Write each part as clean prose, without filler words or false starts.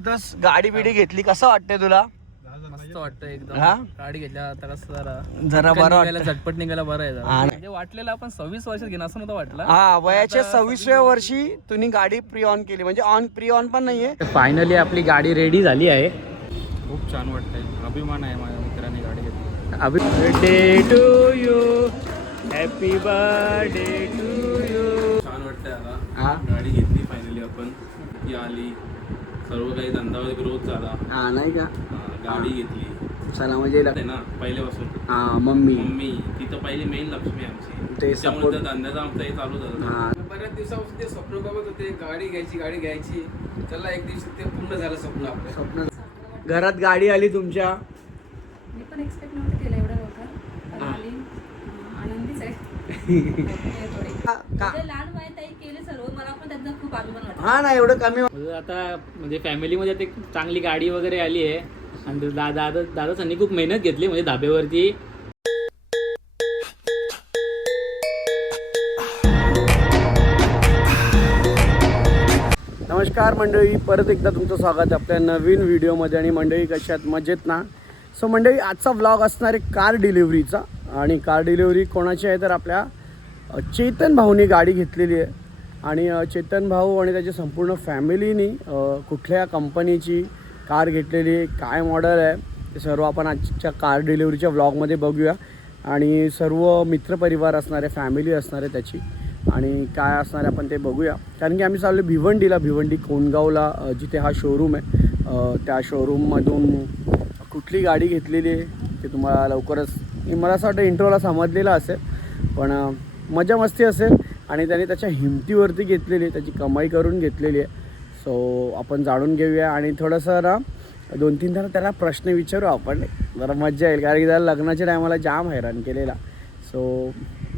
बोलतोस? गाडी बिडी घेतली, कसं वाटतंय तुला? मस्त वाटतं एकदम. हा? गाडी घेतल्या आता कसं जरा बरं निघायला, वाटतं. झटपट निघायला बरं आहे जरा. हा. म्हणजे वाटलेलं आपण 26 वर्षात घेणं असं नव्हतं वाटलं. हा, वयाच्या 26व्या वर्षी तुम्ही गाडी प्री ऑन केली, म्हणजे प्री ऑन पण नाहीये. फायनली आपली गाडी रेडी झाली आहे. खूप छान वाटतंय. अभिमान आहे माझ्या मित्राने गाडी घेतली. Birthday to you, happy birthday to you. छान वाटतंय हा? आता गाडी घेतली फायनली आपण. ती आली, सर्व काही धंदा ग्रोथ झाला. हा, नाही का? गाडी घेतली चला म्हणजे आहे ना पहिल्यापासून. हा, मम्मी मम्मी ती तर पहिली मेन लक्ष्मी आमची. ते त्यामुळे support. त्या धंद्याचा आमचा हे चालू झाला. हा. बऱ्याच दिवसापासून ते स्वप्न बघत होते, गाडी घ्यायची. चला एक दिवशी ते पूर्ण झालं स्वप्न आपलं. स्वप्न. घरात गाडी आली तुमच्या. मी पण एक्सपेक्ट नव्हतं केलं एवढं लवकर, पण आली. आनंदीच आहे. म्हणजे लहान वयात आई केले सर्व, मला पण त्यांचा खूप अभिमान वाटतो. हा ना, एवढं कमी. आता म्हणजे फॅमिलीमध्ये आता एक चांगली गाडी वगैरे आली आहे. आणि दादासांनी खूप मेहनत घेतली म्हणजे धाब्यावरती. नमस्कार मंडळी, परत एकदा तुमचं स्वागत आहे आपल्या नवीन व्हिडिओमध्ये. आणि मंडळी कशात मजेत ना? सो मंडळी, आजचा व्लॉग असणार आहे कार डिलिव्हरीचा. आणि कार डिलिव्हरी कोणाची आहे तर आपल्या चेतन भाऊनी गाडी घेतलेली आहे. आणि चेतन भाऊ आणि त्याच्या संपूर्ण फॅमिलीनी कुठल्या कंपनीची कार घेतलेली आहे, काय मॉडेल आहे, ते सर्व आपण आजच्या कार डिलिव्हरीच्या व्लॉगमध्ये बघूया. आणि सर्व मित्रपरिवार असणार आहे, फॅमिली असणार आहे त्याची, आणि काय असणार आहे आपण ते बघूया. कारण की आम्ही चाललो भिवंडी कोंडगावला, जिथे हा शोरूम आहे. त्या शोरूममधून कुठली गाडी घेतलेली आहे ते तुम्हाला लवकरच, मला असं वाटतं इंट्रोला समजलेलं असेल, पण मजा मस्ती असेल. आणि त्याने त्याच्या हिमतीवरती घेतलेली आहे, त्याची कमाई करून घेतलेली आहे. सो आपण जाणून घेऊया. आणि थोडंसं ना 2-3 जण त्याला प्रश्न विचारू आपण, जरा मजा येईल. कारण की त्याला लग्नाच्या टायमाला जाम हैराण केलेला. सो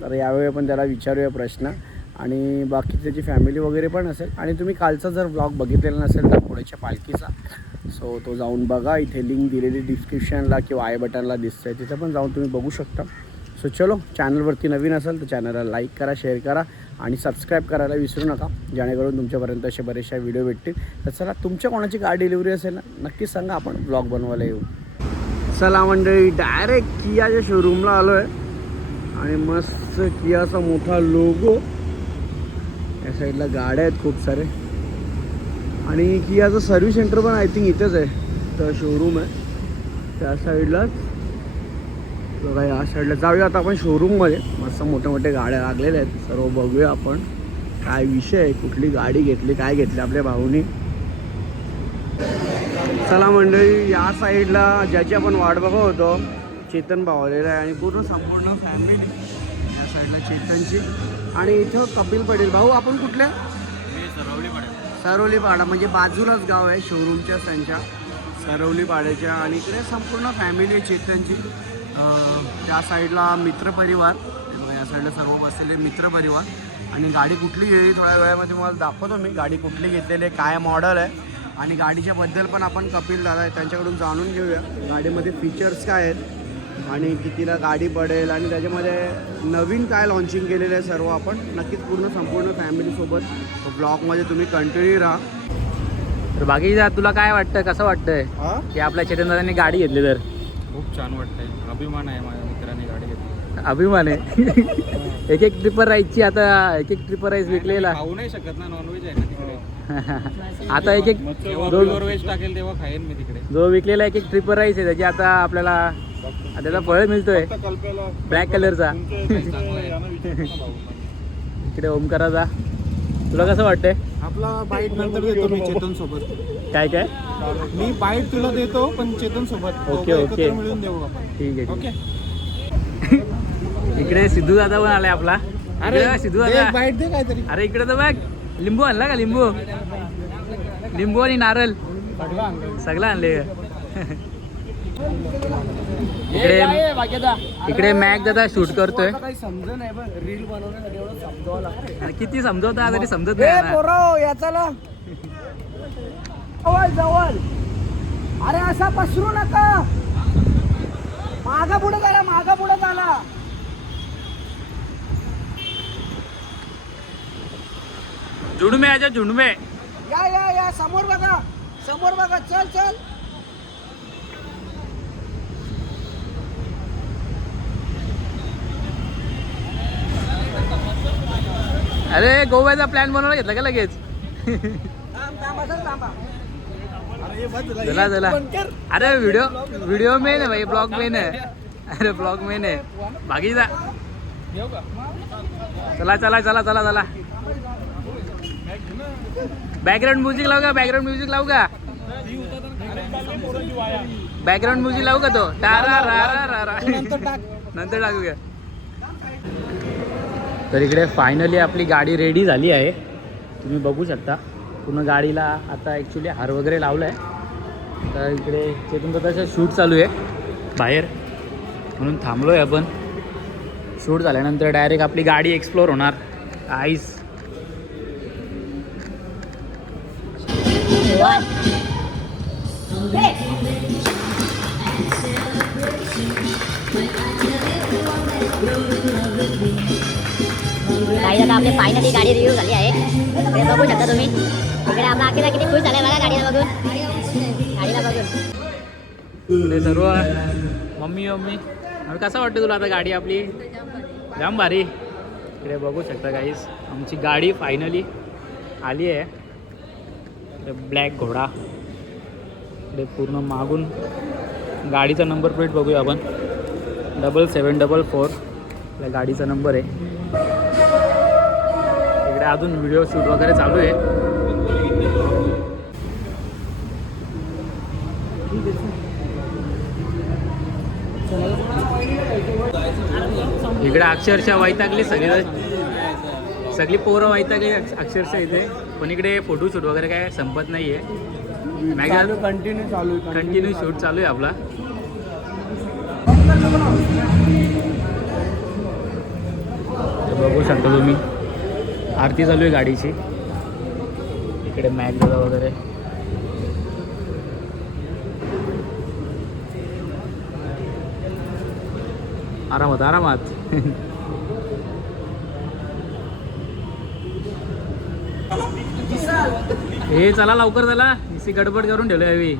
तर यावेळी आपण त्याला विचारूया प्रश्न. आणि बाकी त्याची फॅमिली वगैरे पण असेल. आणि तुम्ही कालचा जर ब्लॉग बघितलेला नसेल तर पुढेच्या पालखीचा, सो तो जाऊन बघा. इथे लिंक दिलेली डिस्क्रिप्शनला किंवा आय बटनला दिसतं आहे, तिथं पण जाऊन तुम्ही बघू शकता. सो चलो, चॅनलवरती नवीन असेल तर चॅनलला लाईक करा, शेअर करा आणि सबस्क्राईब करायला विसरू नका, जेणेकरून तुमच्यापर्यंत असे बरेचशा व्हिडिओ भेटतील. तर चला, तुमच्या कोणाची कार डिलिव्हरी असेल ना, नक्कीच सांगा, आपण ब्लॉग बनवायला येऊ. चला मंडळी, डायरेक्ट कियाच्या शोरूमला आलो आहे. आणि मस्त कियाचा मोठा लोगो, या साईडला गाड्या आहेत खूप सारे. आणि कियाचं सर्व्हिस सेंटर पण आय थिंक इथेच आहे, तर शोरूम आहे त्या साईडलाच बघा. या साईडला जाऊया आता आपण शोरूममध्ये. मस्त मोठ्या गाड्या लागलेल्या आहेत, सर्व बघूया आपण काय विषय आहे, कुठली गाडी घेतली, काय घेतली आपल्या भाऊनी. चला मंडळी, या साईडला ज्याची आपण वाट बघत होतो चेतन भाऊ आलेला आहे. आणि संपूर्ण फॅमिली या साईडला चेतनची. आणि इथं कपिल पटेल भाऊ. आपण कुठल्या? सरवली पाडा, म्हणजे बाजूलाच गाव आहे शोरूमच्याच त्यांच्या, सरवली पाड्याच्या. आणि इकडे संपूर्ण फॅमिली आहे चेतनची. त्या साईडला मित्रपरिवार, या साईडला सर्व बसलेले मित्रपरिवार. आणि गाडी कुठली घेतली थोड्या वेळामध्ये मला दाखवतो मी, गाडी कुठली घेतलेली आहे, काय मॉडेल आहे. आणि गाडीच्या बद्दल पण आपण कपिल दादा आहे त्यांच्याकडून जाणून घेऊया, गाडीमध्ये फीचर्स काय आहेत आणि कितीला गाडी पडेल. आणि त्याच्यामध्ये नवीन काय लॉन्चिंग केलेलं आहे सर्व आपण नक्कीच संपूर्ण फॅमिलीसोबत ब्लॉगमध्ये तुम्ही कंटिन्यू राहा. तर बाकी तुला काय वाटतं, कसं वाटतंय की आपल्या चेतन दादांनी गाडी घेतली? तर खूप छान वाटतंय. अभिमान आहे माझ्या मित्राने गाडी घेतली. अभिमान आहे. एक ट्रिपर राईसची, आता एक ट्रिपर राईस विकलेला खाऊ नाही शकत ना, नॉनव्हेज आहे ना तिकडे. आता व्हेज टाकेल तेव्हा खाईन मी तिकडे. जो विकलेला एक ट्रिपर राईस आहे, त्याची आता आपल्याला त्याचा फळ मिळतोय ब्लॅक कलरचा. इकडे ओमकाराचा. तुला कसं वाटतंय? आपला बाईट नंतर देतो मी चेतन सोबत. काय मी बाईट तुला देतो, पण चेतन सोबत ओके मिळून देऊ आपण. ठीक आहे. ओके. इकडे सिद्धू दादा पण आलाय आपला. अरे सिद्धू दादा, बाईट दे काहीतरी. अरे इकडे तर बघ, लिंबू आणला का? लिंबू आणि नारळ सगळं आणले. इकडे मॅक दादा शूट करतोय. काही समज नाही बघ, रील बनवण्यासाठी एवढं समजावं लागतं. आणि किती समजवता तरी समजत नाही ना. याचा जवळ अरे असा पसरू नका, मागा पुढे झाला. झुंड में आजा, झुंड में. या समोर बघा, समोर बघा, चल चल. अरे गोव्याचा प्लॅन बनवला घेतला का लगेच? चला चला. अरे व्हिडिओ मेन आहे भाई, ब्लॉग मेन आहे. अरे ब्लॉग मेन आहे, बाकी जा. चला चला चला चला चला. बॅकग्राऊंड म्युझिक लावू का? बॅकग्राऊंड म्युझिक लावू का? बॅकग्राऊंड म्युझिक लावू का तो? टारा रा रा रा. नंतर टाकूया. तर इकडे फायनली आपली गाडी रेडी झाली आहे, तुम्ही बघू शकता. पूर्ण गाडीला आता ॲक्च्युली हार वगैरे लावला आहे. तर इकडे तिथून तसं शूट चालू आहे बाहेर, म्हणून थांबलो आहे आपण. शूट झाल्यानंतर डायरेक्ट आपली गाडी एक्सप्लोर होणार. आईस गाडी आता आपली फायनली गाडी रिव्ह्यू झाली आहे. इकडे बघू शकता तुम्ही. इकडे आपला अखेर किती खुश झालाय बघा गाडीला बघून. गाडीला बघून इकडे सर्व मम्मी अरे कसं वाटतं तुला आता गाडी आपली? जाम भारी. इकडे बघू शकता गाईस, आमची गाडी फायनली आली आहे. इकडे ब्लॅक घोडा. इकडे पूर्ण मागून गाडीचा नंबर प्लेट बघूया आपण. 7744 आपल्या गाडीचा नंबर आहे. इकडे अजून व्हिडिओ शूट वगैरे चालू आहे. इकडे अक्षरशः वैतागली सगळी पोरं वैतागली अक्षरशः इथे. पण इकडे फोटोशूट वगैरे काय संपत नाही आहे. कंटिन्यू शूट चालू आहे आपला. बघू शकता तुम्ही, आरती चालू आहे गाडीची. इकडे मॅग वगैरे. आरामात आरामात. हे चला लवकर चला, इसी गडबड करून ठेवली हवी.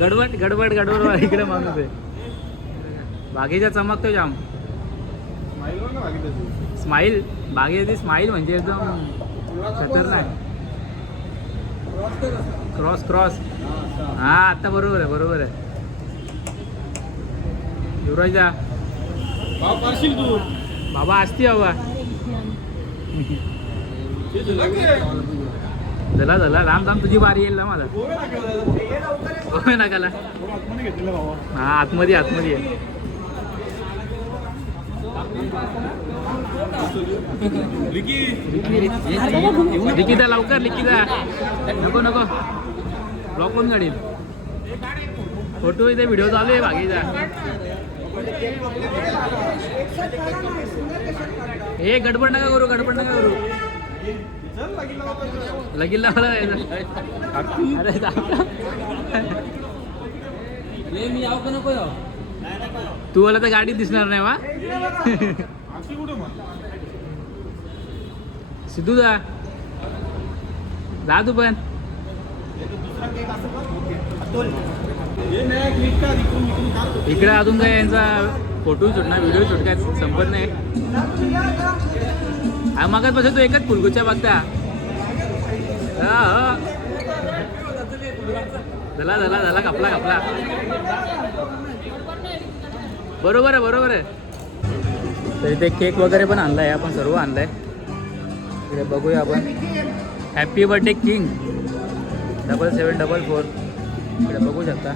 गडबड गडबड गडबड. इकडे माणूस आहे, बागेच्या चमकतो जाम. स्माईल बागेची स्माईल म्हणजे एकदम खतरनाक. क्रॉस. हा आता बरोबर आहे. युवराजा बाबा असती बाबा. झाला लांब तुझी बारी येईल ना मला. होय नाकाला. हा आतमध्ये आहे. लिखिता लवकर लिखिता. नको ब्लॉक कोण काढील? फोटो इथे व्हिडिओ चालू आहे बाकीचा. हे गडबड नका करू. लगील लावला. अरे मी याव का नको? तू आला तर गाडीत दिसणार नाही वा. सिद्धू जा तू पण. इकडे अजून काय यांचा फोटो शूट ना व्हिडिओ शूट काय संपत नाही. मागासपासून तो एकच फुलगुच्चा बघता. झाला कपला. बरोबर आहे. तर इथे केक वगैरे पण आणलाय, आपण सर्व आणलाय. इकडे बघूया आपण. Happy birthday king 7744. इकडे बघू शकता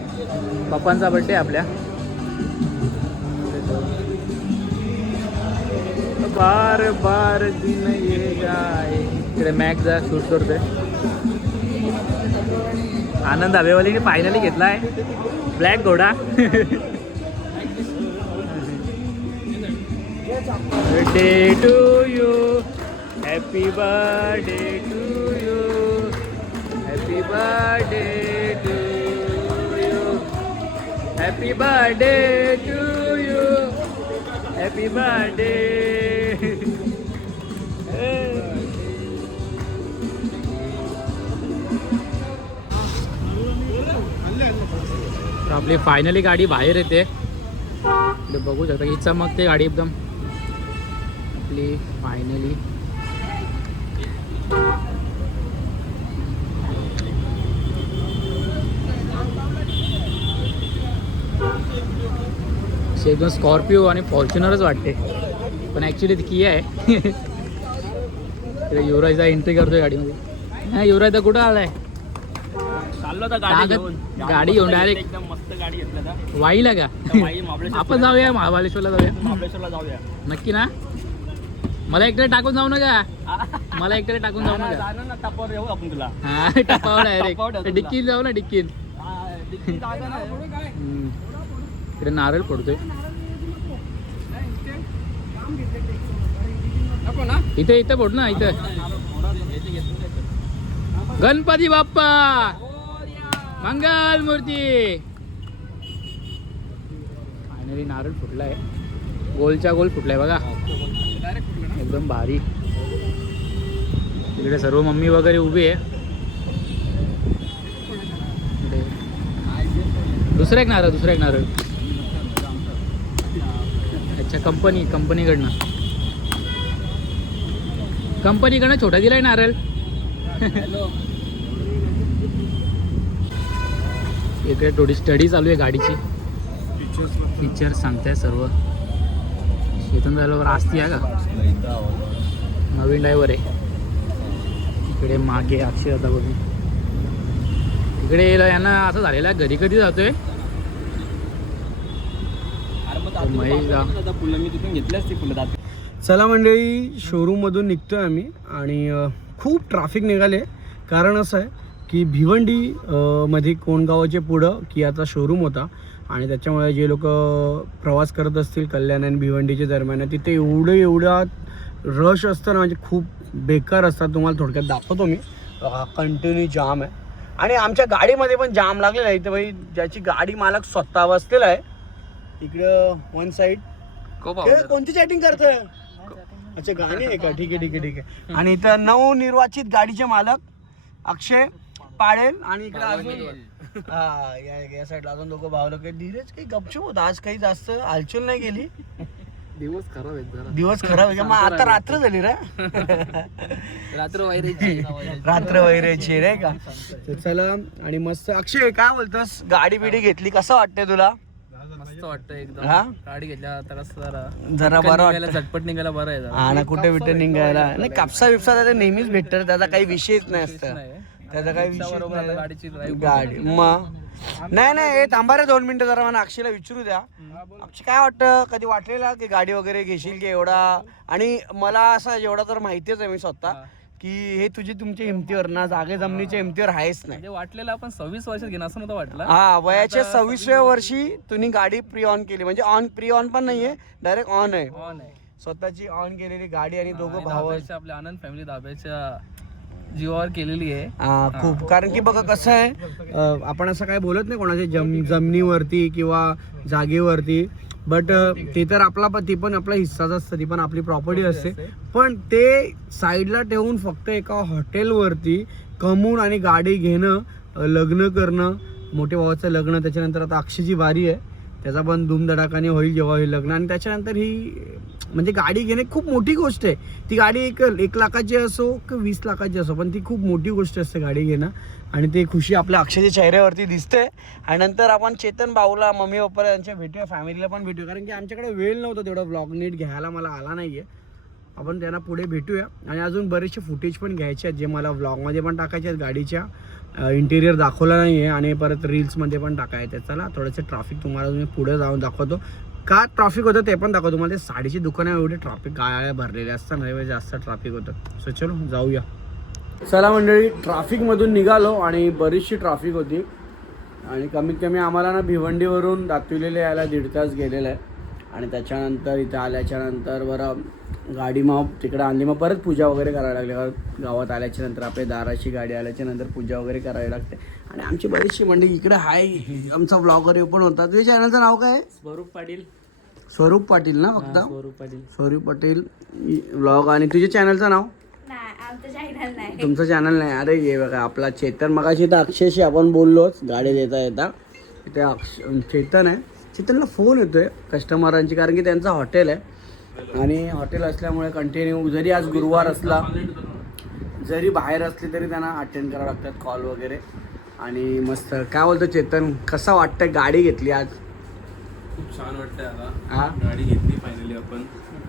पप्पांचा बर्थडे आपल्या. बार दिन ये जाए. इकडे मॅकचा शूट करतोय. आनंद हवेवालीने फायनली घेतलाय ब्लॅक घोडा. Birthday to you. Happy birthday to you. Happy birthday to you. Happy birthday to you. Happy birthday. तर आपली फायनली गाडी बाहेर येते. इकडे बघू शकता की चमकते गाडी एकदम आपली फायनली. एकदम स्कॉर्पिओ आणि फॉर्च्युनरच वाटते, पण ॲक्च्युली ती किया आहे. इकडे युवराजचा एंट्री करतोय गाडीमध्ये. हा युवराज तर कुठं आलाय? चाललो होता गाडी घेऊन डायरेक्ट एकदम मस्त गाडी घेतला वाईला का? आपण जाऊया महाबळेश्वरला जाऊया. महाबळेश्वरला जाऊया नक्की ना? मला एकटे टाकून जाऊ नका. मला एकटे टाकून जाऊ नका. जाणार ना टपावर येऊ आपण तुला. हा टपावर डायरेक्ट डिक्कीन जाऊ ना डिक्कीन. इकडे नारळ पडतोय. इथे इथे पड ना इथे. गणपती बाप्पा मंगल मूर्ती. फायनली नारळ फुटलाय, गोलच्या गोल फुटलाय बघा, एकदम भारी. इकडे सर्व मम्मी वगैरे उभी आहे. इकडे दुसरा एक नारळ. अच्छा कंपनीकडनं छोटा दिलाय नारळ. इकडे थोडी स्टडी चालू आहे गाडीची, फीचर सांगताय सर्व. चेतन ड्रायव्हर असती आहे का? नवीन ड्रायव्हर आहे. इकडे मागे अक्षय होता बघून. इकडे यांना असं झालेलं आहे, घरी कधी जातोय मी तिथून घेतली असती फुलं. चला मंडळी, शोरूममधून निघतोय आम्ही आणि खूप ट्रॅफिक निघाले. कारण असं आहे की भिवंडी मध्ये कोणगावाच्या पुढं कियाचा शोरूम होता आणि त्याच्यामुळे जे लोक प्रवास करत असतील कल्याण आणि भिवंडीच्या दरम्यान, तिथे एवढा रश असतं ना, म्हणजे खूप बेकार असतात. तुम्हाला थोडक्यात दाखवतो मी. कंटिन्यू जाम आहे आणि आमच्या गाडीमध्ये पण जाम लागलेला आहे. इथे भाई ज्याची गाडी मालक स्वतः बसलेला आहे. इकडं वन साईड कोणती चॅटिंग करतोय? अच्छा गाणी आहे का? ठीक आहे. आणि इथं नवनिर्वाचित गाडीचे मालक अक्षय पाडेल आणि इकडे अजून हा या साईडला अजून लोक भावलं काही. धीरज काही गपचूप होता आज, काही जास्त हालचाल नाही गेली. दिवस खराब आहेत. दिवस खराब आहे का? मग आता रात्र झाली रे. रात्र वैरायची रे का? तर चला. आणि मस्त अक्षय काय बोलतोस, गाडी बिडी घेतली, कसं वाटतंय तुला? मस्त वाटतं एकदम. हा गाडी घेतल्या आता कसं जरा बरं वाटतं. झटपट निघायला बरं आहे. हा ना, कुठे बिठे निघायला नाही. कापसा बिपसा त्याचा नेहमीच भेटतं, त्याचा काही विषयच नाही असतं. त्याचा काही विषय बरोबर गाडीची गाडी मग नाही थांबा रे 2 मिनिटं, जरा मला अक्षयला विचारू द्या. अक्षय काय वाटतं, कधी वाटलेला की गाडी वगैरे घेशील की एवढा? आणि मला असं एवढा तर माहितीच आहे मी स्वतः की हे तुमच्या हिमतीवर ना, जागे जमिनीच्या हिमतीवर आहेच नाही. वाटलेलं आपण 26 वर्षात घेणं असं नव्हतं वाटलं. हा, वयाच्या 26व्या वर्षी तुम्ही गाडी प्री ऑन केली, म्हणजे प्री ऑन पण नाहीये, डायरेक्ट ऑन आहे. स्वतःची ऑन केलेली गाडी आणि दोघं भाव आपल्या आनंद फॅमिली धाब्याच्या जीवावर केलेली आहे. खूप. कारण की बघा कसं आहे, आपण असं काय बोलत नाही कोणाच्या जमिनीवरती किंवा जागेवरती, बट ते तर ती पण आपला हिस्साच असतं, ती पण आपली प्रॉपर्टी असते. पण ते साईडला ठेवून फक्त एका हॉटेलवरती कमवून आणि गाडी घेणं, लग्न करणं, मोठे भावाचं लग्न, त्याच्यानंतर आता अक्षयची वारी आहे, त्याचा पण धूमधडाकाने होईल जेव्हा होईल लग्न, आणि त्याच्यानंतर ही म्हणजे गाडी घेणे खूप मोठी गोष्ट आहे. ती गाडी 1 लाखाची असो की 20 लाखाची असो, पण ती खूप मोठी गोष्ट असते गाडी घेणं. आणि ते खुशी आपल्या अक्षयच्या चेहऱ्यावरती दिसते. आणि नंतर आपण चेतन भाऊला, मम्मी पप्पाला यांच्या भेटूया, फॅमिलीला पण भेटूया, कारण की आमच्याकडे वेळ नव्हता तेवढा ब्लॉग नीट घ्यायला, मला आला नाही आहे. आपण त्यांना पुढे भेटूया आणि अजून बरेचसे फुटेज पण घ्यायचे आहेत जे मला व्लॉगमध्ये पण टाकायचे आहेत. गाडीच्या इंटेरियर दाखवला नाही आहे आणि परत रील्समध्ये पण टाकायचं आहे. चला थोडंसं ट्रॅफिक तुम्हाला मी पुढे जाऊन दाखवतो, का ट्रॅफिक होतं ते पण दाखवतो. तुम्हाला ते साडीची दुकानं एवढे ट्रॅफिक गाड्या भरलेले असतात ना, जास्त ट्रॅफिक होतं. सो चलो जाऊया. चला मंडळी, ट्रॅफिकमधून निघालो आणि बरीचशी ट्रॅफिक होती आणि कमीत कमी आम्हाला ना भिवंडीवरून दातुलेले यायला 1.5 तास गेलेला आहे. आणि त्याच्यानंतर इथं आल्याच्यानंतर बरं गाडी मग तिकडे आणली, मग परत पूजा वगैरे करायला लागली. गावात आल्याच्यानंतर आपल्या दाराची गाडी आल्याच्यानंतर पूजा वगैरे करावी लागते. आणि आमची बरीचशी मंडळी इकडे हाय, आमचा ब्लॉगर पण होता. तुझ्या चॅनलचं नाव काय? स्वरूप पाटील ना? फक्त स्वरूप पाटील ब्लॉग. आणि तुझ्या चॅनलचं नाव? तुमचं चॅनल नाही? अरे ये बघा आपला चेतन. मगाशी तर अक्षयशी आपण बोललोच गाडी देता येता. इथे चेतन आहे. चेतनला फोन येतोय कस्टमरांची, कारण की त्यांचं हॉटेल आहे आणि हॉटेल असल्यामुळे कंटिन्यू जरी आज गुरुवार असला जरी बाहेर असली तरी त्यांना अटेंड करावं लागतात कॉल वगैरे. आणि मस्त काय बोलतो चेतन, कसं वाटतंय गाडी घेतली आज? खूप छान वाटतंय हा? आता गाडी घेतली फायनली आपण.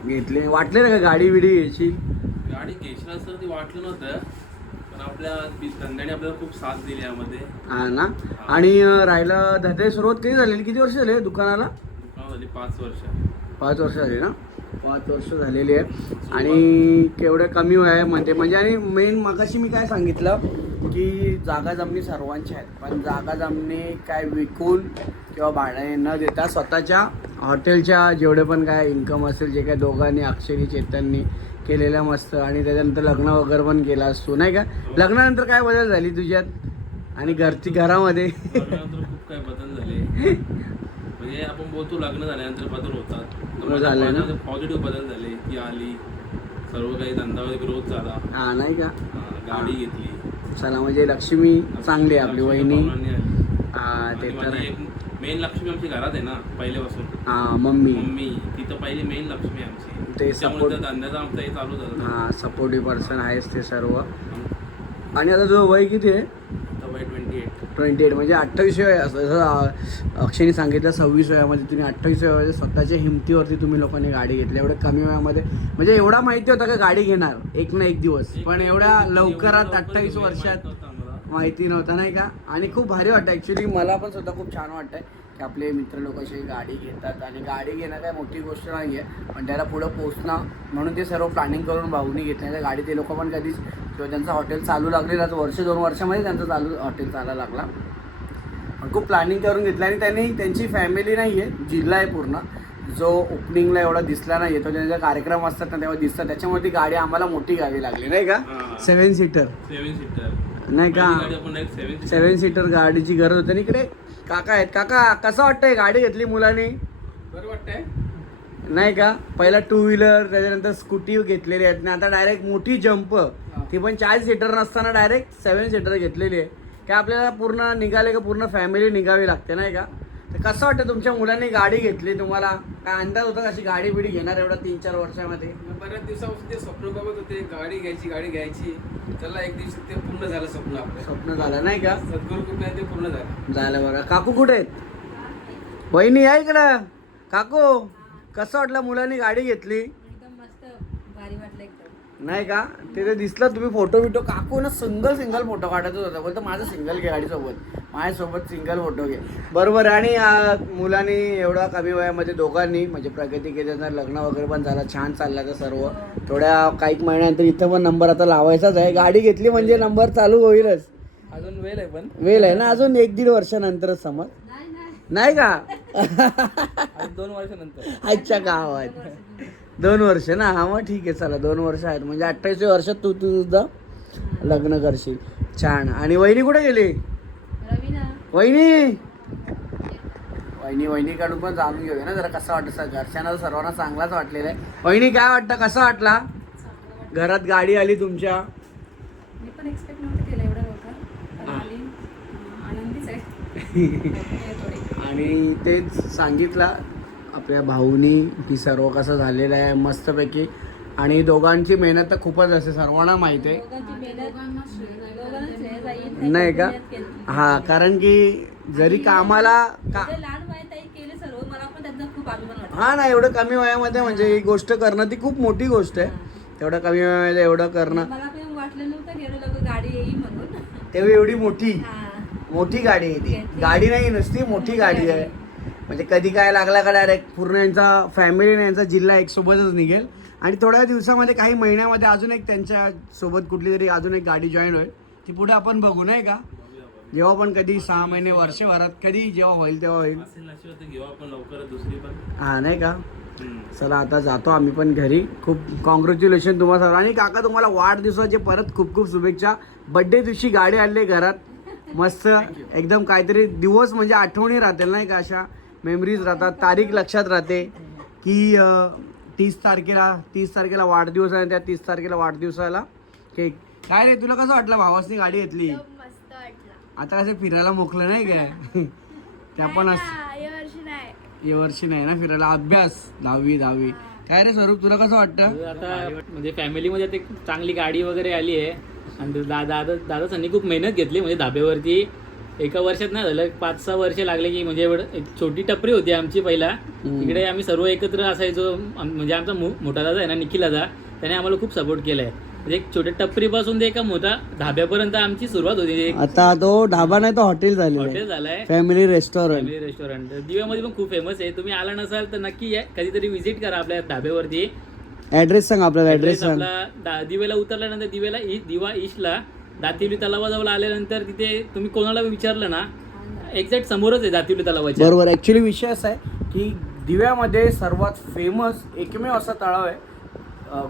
घेतली वाटले ना का गाडी बिडी घ्यायची? गाडी घेतली असं ती वाटलं नव्हतं, पण आपल्या धंद्याने आपल्याला खूप साथ दिली यामध्ये. हा ना. आणि राहायला धंद्याची सुरुवात कधी झालेली, किती वर्ष झाले दुकानाला? दुकान झाली 5 वर्ष. 5 वर्ष झाली ना. 5 वर्ष झालेली आहे. आणि केवढं कमी आहे म्हणजे आणि मेन मगाशी मी काय सांगितलं की जागा जमनी सर्वांच्या आहेत, पण जागा जमनी काय विकून किंवा भाड्याने न देता स्वतःच्या हॉटेलच्या जेवढे पण काय इन्कम असेल, जे काय दोघांनी अक्षरी चेतननी केलेलं मस्त. आणि त्याच्यानंतर लग्न वगैरे पण केलं असतो नाही का? लग्नानंतर काय बदल झाली तुझ्यात आणि घरामध्ये? लग्नानंतर खूप काय बदल झाले. म्हणजे आपण बोलतो लग्न झाल्यानंतर बदल होतात, झाले ना? पॉझिटिव्ह बदल झाले. ती आली, सर्व काही धंद्यामध्ये ग्रोथ झाला. हा नाही का? गाडी घेतली. चला म्हणजे लक्ष्मी चांगली आहे आपली वहिनी. लक्ष्मी आली. हा ते तर आहे. मेन लक्ष्मी आमची घरात आहे ना पहिल्यापासून. हा मम्मी ती तर पहिली मेन लक्ष्मी आमची. ते त्यामुळे त्या धंद्याचा आमचा हे चालू झाला. हा सपोर्टिव्ह पर्सन आहेच ते सर्व. आणि आता जो वय किती आहे? आता वय 28. 28 म्हणजे 28 वय असं जसं अक्षयने सांगितलं 26 वयामध्ये तुम्ही 28 वयामध्ये स्वतःच्या हिमतीवरती तुम्ही लोकांनी गाडी घेतली. एवढं कमी वयामध्ये म्हणजे एवढा माहिती होता का गाडी घेणार एक ना एक दिवस, पण एवढ्या लवकरात 28 वर्षात माहिती नव्हतं नाही का? आणि खूप भारी वाटतं ॲक्च्युली. मला पण स्वतः खूप छान वाटतं की आपले मित्र लोक अशी गाडी घेतात. आणि गाडी घेणं काय मोठी गोष्ट नाही आहे, पण त्याला पुढं पोचणं म्हणून ते सर्व प्लॅनिंग करून भाऊनी घेतल्याच्या गाडी ते लोक पण कधीच किंवा त्यांचं हॉटेल चालू लागलेलं तर 1-2 वर्षामध्ये त्यांचं हॉटेल चालायला लागला. पण खूप प्लॅनिंग करून घेतलं. आणि त्यांची फॅमिली नाही आहे, जिल्हा आहे पूर्ण, जो ओपनिंगला एवढा दिसला नाही आहे. तो त्यांचे कार्यक्रम असतात ना तेव्हा दिसतात. त्याच्यामुळे ती गाडी आम्हाला मोठी घ्यावी लागली नाही का? 7 सीटर 7 सीटर नाही का? 7 सीटर गाडीची गरज होती. आणि इकडे काका आहेत. काका कसं वाटतंय गाडी घेतली मुलांनी? बरं वाटतंय. नाही का? पहिला 2 व्हीलर त्याच्यानंतर स्कूटी घेतलेली आहेत ना, आता डायरेक्ट मोठी जंप, ती पण 4 सीटर नसताना डायरेक्ट 7 सीटर घेतलेली आहे. काय आपल्याला पूर्ण निघाले का पूर्ण फॅमिली निघावी लागते नाही का? तर कसं वाटतं तुमच्या मुलांनी गाडी घेतली? तुम्हाला काय अंदाज होता कशी गाडी बिडी घेणार एवढा 3-4 वर्षामध्ये? बऱ्याच दिवसापासून ते स्वप्न बघत होते, गाडी घ्यायची. चला एक दिवशी ते पूर्ण झालं स्वप्न आपलं. स्वप्न झालं नाही का? सद्गुरू कृपेने ते पूर्ण झालं. बरं. काकू कुठे आहेत? वहिनी या इकडं. काकू कसं वाटलं मुलांनी गाडी घेतली? एकदम मस्त भारी वाटलं एकदम. नाही का? तिथे दिसलं तुम्ही फोटो काकू ना सिंगल फोटो काढतच होता. बोलतो माझं सिंगल घे गाडीसोबत, माझ्यासोबत सिंगल फोटो घे. बरोबर. आणि मुलांनी एवढा कमी वयामध्ये दोघांनी म्हणजे प्रगती केली, लग्न वगैरे पण झालं, छान चालला तर सर्व. थोड्या काही महिन्यानंतर इथं पण नंबर आता लावायचाच आहे. गाडी घेतली म्हणजे नंबर चालू होईलच. अजून वेळ आहे, पण वेळ आहे ना अजून 1-1.5 वर्षानंतरच समज नाही का? 2 वर्षानंतर. आजच्या गावात 2 वर्ष ना. हा मग ठीक आहे चला 2 वर्ष आहेत म्हणजे 28 वर्षात तू सुद्धा लग्न करशील. छान. आणि वहिनी कुठे गेली? रवीना वहिनीकडून पण जाणून घेऊया ना जरा कसं वाटतं. घरच्यांना सर्वांना चांगलाच वाटलेला आहे. वहिनी काय वाटतं, कसा वाटला घरात गाडी आली तुमच्या? मी पण एक्सपेक्ट नव्हतं केलं एवढं लवकर, पण आली. आनंदीच आहे थोडी. आणि तेच सांगितलं आपल्या भाऊनी की सर्व कसं झालेलं आहे मस्तपैकी. आणि दोघांची मेहनत तर खूपच असते, सर्वांना माहिती आहे दोघांना श्रेय जाईल. नाही का? हा कारण की जरी कामाला लहान वयात केले सर्व, मला पण त्याचा खूप अभिमान वाटतो. हा ना, एवढं कमी वयामध्ये म्हणजे ही गोष्ट करणं ती खूप मोठी गोष्ट आहे. तेवढं कमी वयामध्ये एवढं करणं, मला पण वाटलं नव्हतं गेलो लवकर गाडी येईल म्हणून. तेव्हा एवढी मोठी हा. गाडी आहे ती. गाडी नाही नुसती मोठी गाडी आहे. म्हणजे कधी काय लागला का डायरेक्ट पूर्ण यांचा फॅमिली यांचा जिल्हा एक सोबतच निघेल. आणि थोड्या दिवसामध्ये काही महिन्यामध्ये अजून एक त्यांच्या सोबत कुठली तरी अजून एक गाडी जॉईन होईल. ती पुढे आपण बघू नाही का? जेव्हा पण कधी 6 महिने वर्षभरात कधी जेव्हा होईल तेव्हा होईल. घेऊ आपण लवकरच दुसरी पण. हा नाही का? चला आता जातो आम्ही पण घरी. खूप कॉंग्रॅच्युलेशन तुम्हाला सर्व. आणि काका तुम्हाला वाढदिवसाचे परत खूप खूप शुभेच्छा. बड्डे दिवशी गाडी आणली घरात मस्त एकदम काहीतरी दिवस म्हणजे आठवणी राहतील नाही का? अशा मेमरीज राहतात, तारीख लक्षात राहते की 30 तारखेला वाढदिवस आहे, त्या 30 तारखेला वाढदिवसाला केक. काय रे तुला कसं वाटलं भावासनी गाडी घेतली? मस्त वाटलं. आता कसं फिरायला मोकलं नाही काय? त्या पण या वर्षी नाही ना फिरायला. अभ्यास 10वी. काय रे स्वरूप, तुला कसं वाटतं? आता म्हणजे फॅमिलीमध्ये आता एक चांगली गाडी वगैरे आली आहे आणि दादासांनी खूप मेहनत घेतली. म्हणजे धाब्यावरती एका वर्षात नाही झालं, 5-6 वर्ष लागले की म्हणजे एवढं एक छोटी टपरी होती आमची पहिला. इकडे आम्ही सर्व एकत्र असायचो. म्हणजे आमचा मोठा दादा आहे ना, निखिल दादा, त्याने आम्हाला खूप सपोर्ट केला आहे. म्हणजे एक छोट्या टपरीपासून ते एका मोठा धाब्यापर्यंत आमची सुरुवात होती. आता तो ढाबा नाही, तो हॉटेल हॉटेल झालंय, फॅमिली रेस्टॉरंट. रेस्टॉरंट दिव्यामध्ये पण खूप फेमस आहे. तुम्ही आला नसाल तर नक्की या, कधीतरी व्हिजिट करा आपल्या धाब्यावरती. ऍड्रेस सांग आपल्याला. ऍड्रेस सांग. आपला दिवेला उतरल्यानंतर दिवा ईस्टला दातिवली तलावाजवळ आल्यानंतर तिथे तुम्ही कोणाला विचारलं ना, एक्झॅक्ट समोरच आहे दातिवली तलावाच्या. बरोबर. ऍक्च्युली विषय असा आहे की दिव्यामध्ये सर्वात फेमस एकमेव असा तलाव आहे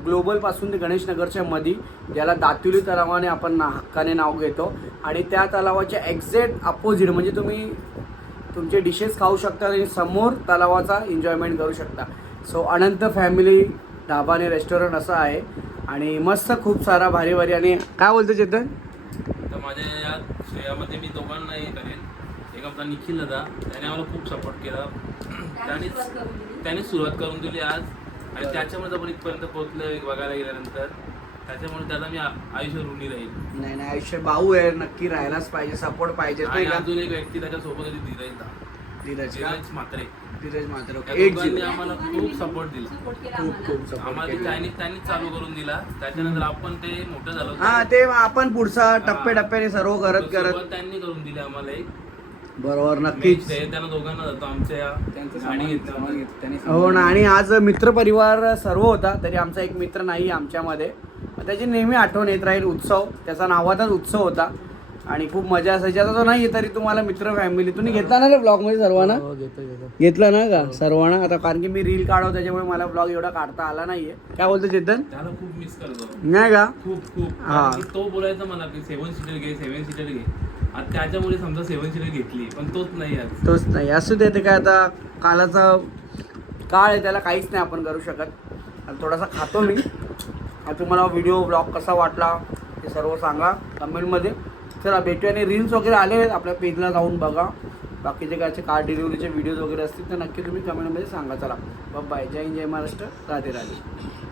ग्लोबल पासून ते गणेशनगरच्या मध्ये, ज्याला दातिवली तलावाने आपण हक्काने नाव घेतो. आणि त्या तलावाच्या एक्झॅक्ट अपोजिट म्हणजे तुम्ही तुमचे डिशेस खाऊ शकता आणि समोर तलावाचा एन्जॉयमेंट करू शकता. सो अनंत फॅमिली ढाबा आणि रेस्टॉरंट असं आहे आणि मस्त खूप सारा भारी भारी. आणि काय बोलतो चेतन? तर माझ्या या श्रेयामध्ये मी दोघांना हे करेन. एक आपला निखिल दादा, त्याने आम्हाला खूप सपोर्ट केला. त्याने सुरुवात करून दिली आज, आणि त्याच्यामुळे आपण इथपर्यंत पोहोचलं बघायला गेल्यानंतर. त्याच्यामुळे त्याला मी आयुष्य ऋणी राहील. नाही आयुष्य भाऊ आहे, नक्की राहायलाच पाहिजे, सपोर्ट पाहिजे. आणि अजून एक व्यक्ती त्याच्यासोबत होती, धीरज म्हात्रे. धीरज मात्र त्या दोघांनी आम्हाला खूप सपोर्ट दिला. खूप आम्हाला ते त्यांनीच चालू करून दिला. त्याच्यानंतर आपण ते मोठं झालो. हा, ते आपण पुढचा टप्प्याटप्प्याने सर्व करत सुरुवात त्यांनी करून दिली आम्हाला एक. बरोबर. नक्कीच. त्यांना दोघांना जातो आमच्या आणि हो ना. आणि आज मित्रपरिवार सर्व होता, तरी आमचा एक मित्र नाही आमच्यामध्ये, त्याची नेहमी आठवण येत राहील. उत्सव, त्याचा नावाचाच उत्सव होता आणि खूप मजा असायची. आता तो नाही तरी तुम्हाला मित्र फॅमिली तुम्ही घेतला ना रे ब्लॉग मध्ये सर्वांना? घेतला ना का सर्वांना? आता कारण की मी रील काढव त्याच्यामुळे मला ब्लॉग एवढा काढता आला नाहीये. काय बोलतो चेतन? त्याला खूप मिस करतो. नाही का? खूप. हा. तो बोलायचा मला की 7 सीटर घे. आता त्याच्यामुळे समजा 7 सीटर घेतली, पण तोच नाही आज. तोच नाही. असू दे, ते काय आता कालाचा काळ आहे, त्याला काहीच नाही आपण करू शकत. आणि थोडासा खातो मी. तुम्हाला व्हिडिओ ब्लॉग कसा वाटला ते सर्व सांगा कमेंटमध्ये. चला भेटूया. आणि रील्स वगैरे आले आहेत आपल्या पेजला, जाऊन बघा. बाकीचे काय कार डिलिव्हरीचे व्हिडिओज वगैरे असतील तर नक्की तुम्ही कमेंटमध्ये सांगा. चला बाय. जय हिंद, जय महाराष्ट्र. राधे राधे.